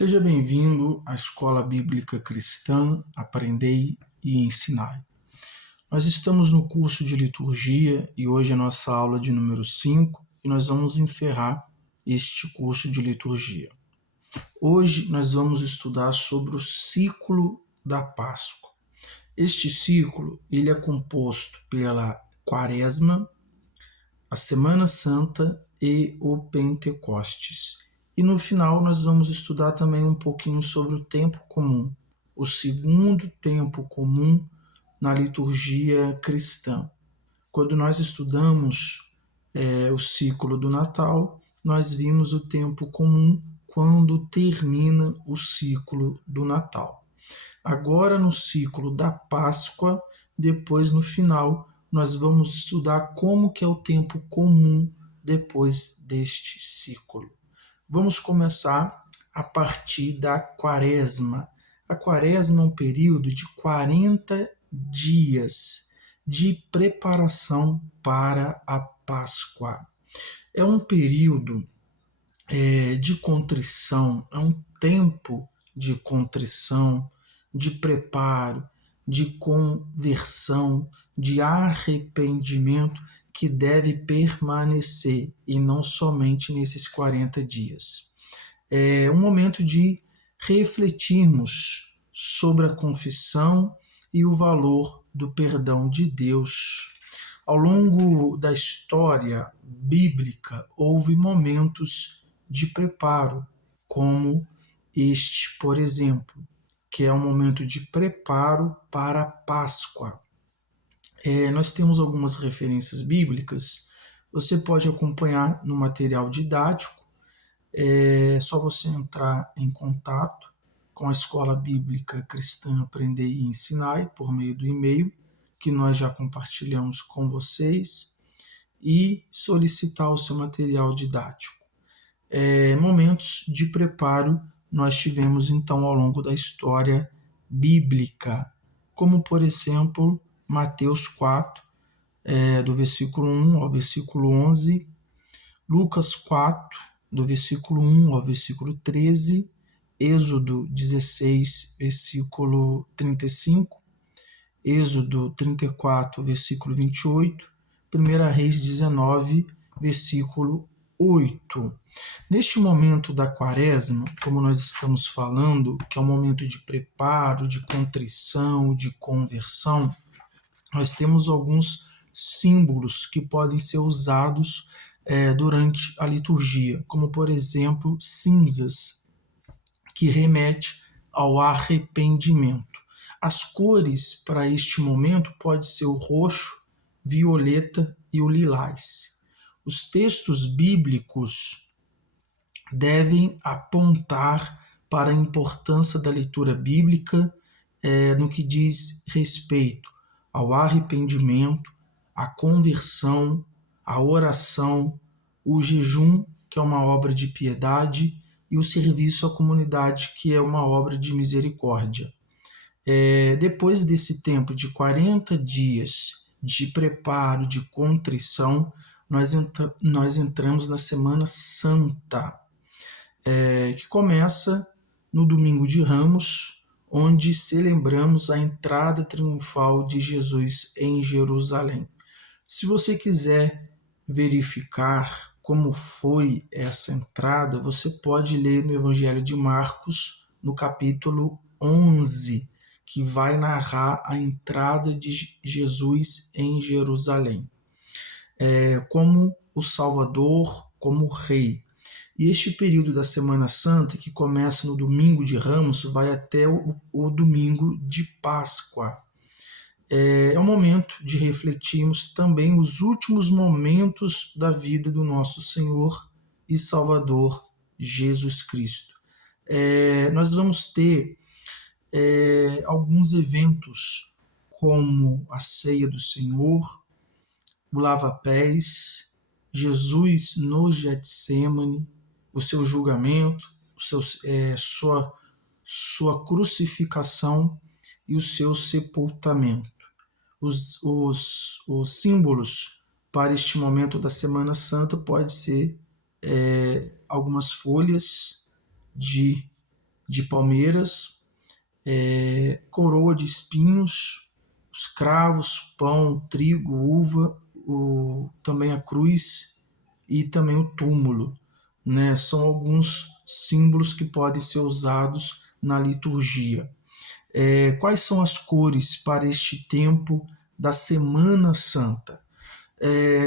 Seja bem-vindo à Escola Bíblica Cristã, Aprendei e Ensinai. Nós estamos no curso de liturgia e hoje é a nossa aula de número 5 e nós vamos encerrar este curso de liturgia. Hoje nós vamos estudar sobre o ciclo da Páscoa. Este ciclo ele é composto pela Quaresma, a Semana Santa e o Pentecostes. E no final nós vamos estudar também um pouquinho sobre o tempo comum, o segundo tempo comum na liturgia cristã. Quando nós estudamos o ciclo do Natal, nós vimos o tempo comum quando termina o ciclo do Natal. Agora no ciclo da Páscoa, depois no final, nós vamos estudar como que é o tempo comum depois deste ciclo. Vamos começar a partir da Quaresma. A Quaresma é um período de 40 dias de preparação para a Páscoa. É um período de contrição, é um tempo de contrição, de preparo, de conversão, de arrependimento que deve permanecer e não somente nesses 40 dias. É um momento de refletirmos sobre a confissão e o valor do perdão de Deus. Ao longo da história bíblica, houve momentos de preparo, como este, por exemplo, que é um momento de preparo para a Páscoa. Nós temos algumas referências bíblicas, você pode acompanhar no material didático, é só você entrar em contato com a Escola Bíblica Cristã Aprender e Ensinar por meio do e-mail, que nós já compartilhamos com vocês, e solicitar o seu material didático. Momentos de preparo nós tivemos então ao longo da história bíblica, como por exemplo Mateus 4, do versículo 1 ao versículo 11, Lucas 4, do versículo 1 ao versículo 13, Êxodo 16, versículo 35, Êxodo 34, versículo 28, 1 Reis 19, versículo 8. Neste momento da Quaresma, como nós estamos falando, que é um momento de preparo, de contrição, de conversão, nós temos alguns símbolos que podem ser usados durante a liturgia, como por exemplo cinzas, que remete ao arrependimento. As cores para este momento pode ser o roxo, violeta e o lilás. Os textos bíblicos devem apontar para a importância da leitura bíblica no que diz respeito ao arrependimento, à conversão, à oração, o jejum, que é uma obra de piedade, e o serviço à comunidade, que é uma obra de misericórdia. Depois desse tempo de 40 dias de preparo, de contrição, nós entramos na Semana Santa, que começa no Domingo de Ramos, onde celebramos a entrada triunfal de Jesus em Jerusalém. Se você quiser verificar como foi essa entrada, você pode ler no Evangelho de Marcos, no capítulo 11, que vai narrar a entrada de Jesus em Jerusalém, como o Salvador, como o Rei. E este período da Semana Santa, que começa no Domingo de Ramos, vai até o Domingo de Páscoa. É um momento de refletirmos também os últimos momentos da vida do nosso Senhor e Salvador Jesus Cristo. Nós vamos ter alguns eventos como a Ceia do Senhor, o lava-pés, Jesus no Getsemane, o seu julgamento, sua crucificação e o seu sepultamento. Os símbolos para este momento da Semana Santa pode ser algumas folhas de de palmeiras, coroa de espinhos, os cravos, pão, trigo, uva, também a cruz e também o túmulo, né? São alguns símbolos que podem ser usados na liturgia. Quais são as cores para este tempo da Semana Santa?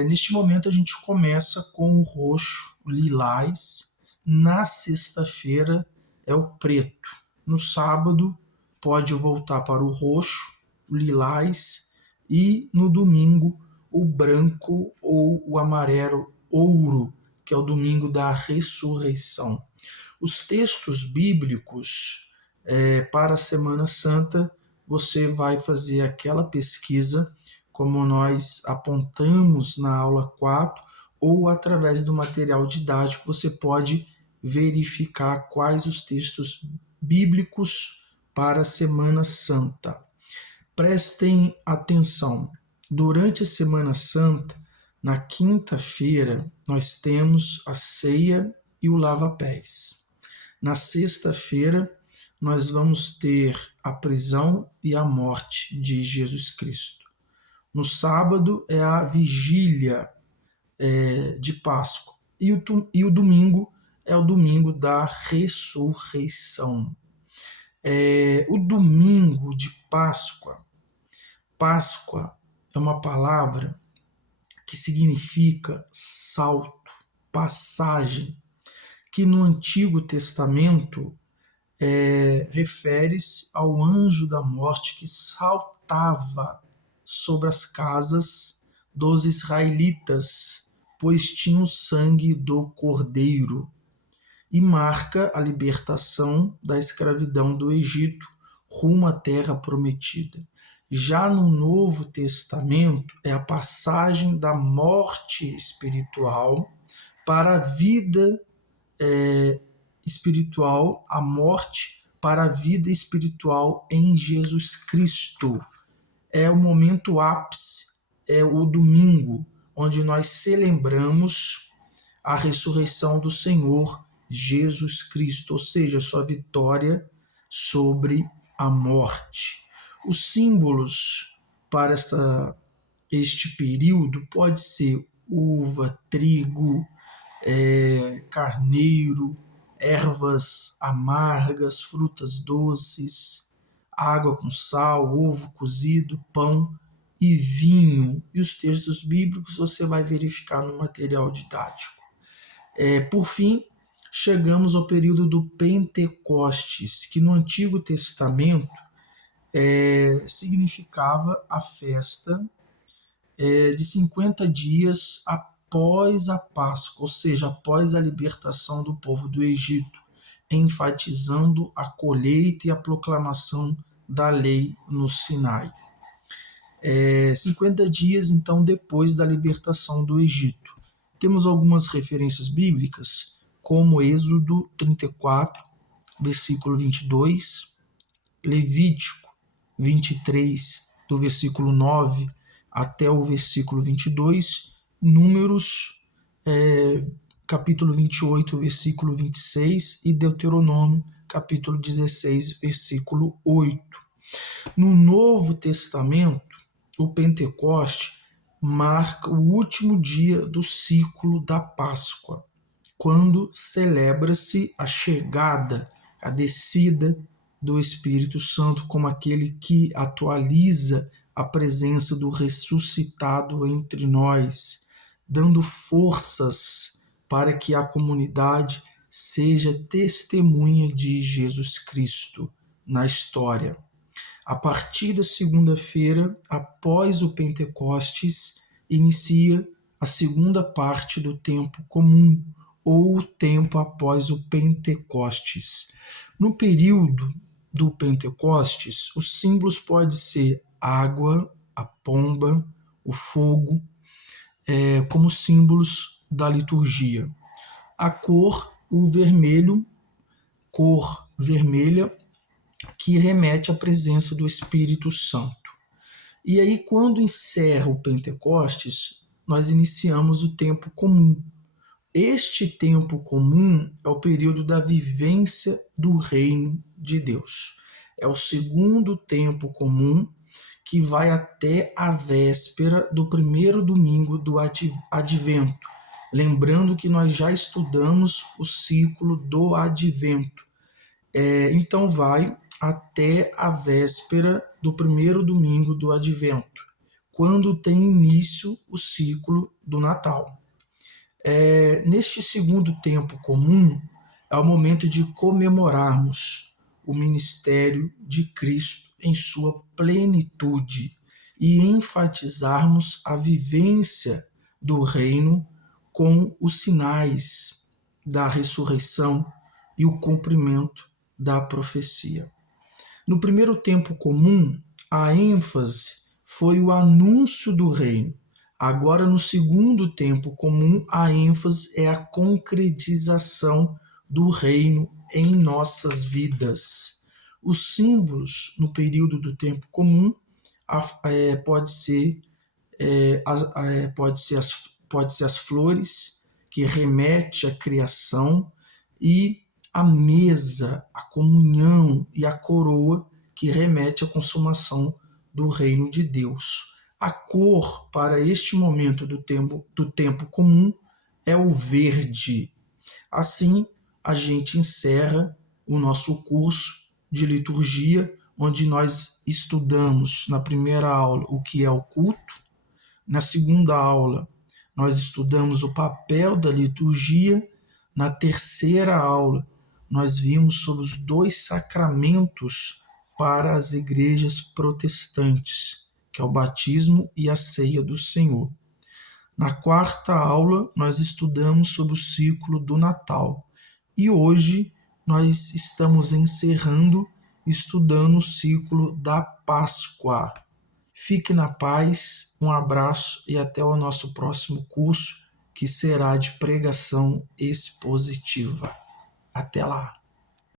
Neste momento a gente começa com o roxo, o lilás. Na sexta-feira é o preto. No sábado pode voltar para o roxo, o lilás, e no domingo o branco ou o amarelo ouro, que é o domingo da ressurreição. Os textos bíblicos para a Semana Santa, você vai fazer aquela pesquisa, como nós apontamos na aula 4, ou através do material didático você pode verificar quais os textos bíblicos para a Semana Santa. Prestem atenção. Durante a Semana Santa, na quinta-feira, nós temos a ceia e o lava-pés. Na sexta-feira, nós vamos ter a prisão e a morte de Jesus Cristo. No sábado é a vigília de Páscoa. E o domingo é o domingo da ressurreição. O domingo de Páscoa. Páscoa é uma palavra que significa salto, passagem, que no Antigo Testamento refere-se ao anjo da morte que saltava sobre as casas dos israelitas, pois tinha o sangue do cordeiro, e marca a libertação da escravidão do Egito rumo à terra prometida. Já no Novo Testamento é a passagem da morte espiritual para a vida espiritual, a morte para a vida espiritual em Jesus Cristo. É o momento ápice, é o domingo, onde nós celebramos a ressurreição do Senhor Jesus Cristo, ou seja, sua vitória sobre a morte. Os símbolos para este período pode ser uva, trigo, carneiro, ervas amargas, frutas doces, água com sal, ovo cozido, pão e vinho. E os textos bíblicos você vai verificar no material didático. Por fim, chegamos ao período do Pentecostes, que no Antigo Testamento significava a festa de 50 dias após a Páscoa, ou seja, após a libertação do povo do Egito, enfatizando a colheita e a proclamação da lei no Sinai. 50 dias, então, depois da libertação do Egito. Temos algumas referências bíblicas, como Êxodo 34, versículo 22, Levítico 23, do versículo 9 até o versículo 22, Números, capítulo 28, versículo 26, e Deuteronômio, capítulo 16, versículo 8. No Novo Testamento, o Pentecoste marca o último dia do ciclo da Páscoa, quando celebra-se a chegada, a descida do Espírito Santo como aquele que atualiza a presença do ressuscitado entre nós, dando forças para que a comunidade seja testemunha de Jesus Cristo na história. A partir da segunda-feira, após o Pentecostes, inicia a segunda parte do tempo comum, ou o tempo após o Pentecostes. No período do Pentecostes, os símbolos podem ser água, a pomba, o fogo, como símbolos da liturgia. A cor, o vermelho, cor vermelha, que remete à presença do Espírito Santo. E aí, quando encerra o Pentecostes, nós iniciamos o tempo comum, Este tempo comum é o período da vivência do reino de Deus. É o segundo tempo comum que vai até a véspera do primeiro domingo do Advento. Lembrando que nós já estudamos o ciclo do Advento. Então vai até a véspera do primeiro domingo do Advento, quando tem início o ciclo do Natal. Neste segundo tempo comum, é o momento de comemorarmos o ministério de Cristo em sua plenitude e enfatizarmos a vivência do reino com os sinais da ressurreição e o cumprimento da profecia. No primeiro tempo comum, a ênfase foi o anúncio do reino. Agora, no segundo tempo comum, a ênfase é a concretização do reino em nossas vidas. Os símbolos no período do tempo comum pode ser as flores, que remete à criação, e a mesa, a comunhão, e a coroa, que remete à consumação do reino de Deus. A cor para este momento do tempo comum é o verde. Assim, a gente encerra o nosso curso de liturgia, onde nós estudamos na primeira aula o que é o culto. Na segunda aula, nós estudamos o papel da liturgia. Na terceira aula, nós vimos sobre os 2 sacramentos para as igrejas protestantes, que é o batismo e a ceia do Senhor. Na quarta aula, nós estudamos sobre o ciclo do Natal. E hoje nós estamos encerrando, estudando o ciclo da Páscoa. Fique na paz, um abraço e até o nosso próximo curso, que será de pregação expositiva. Até lá!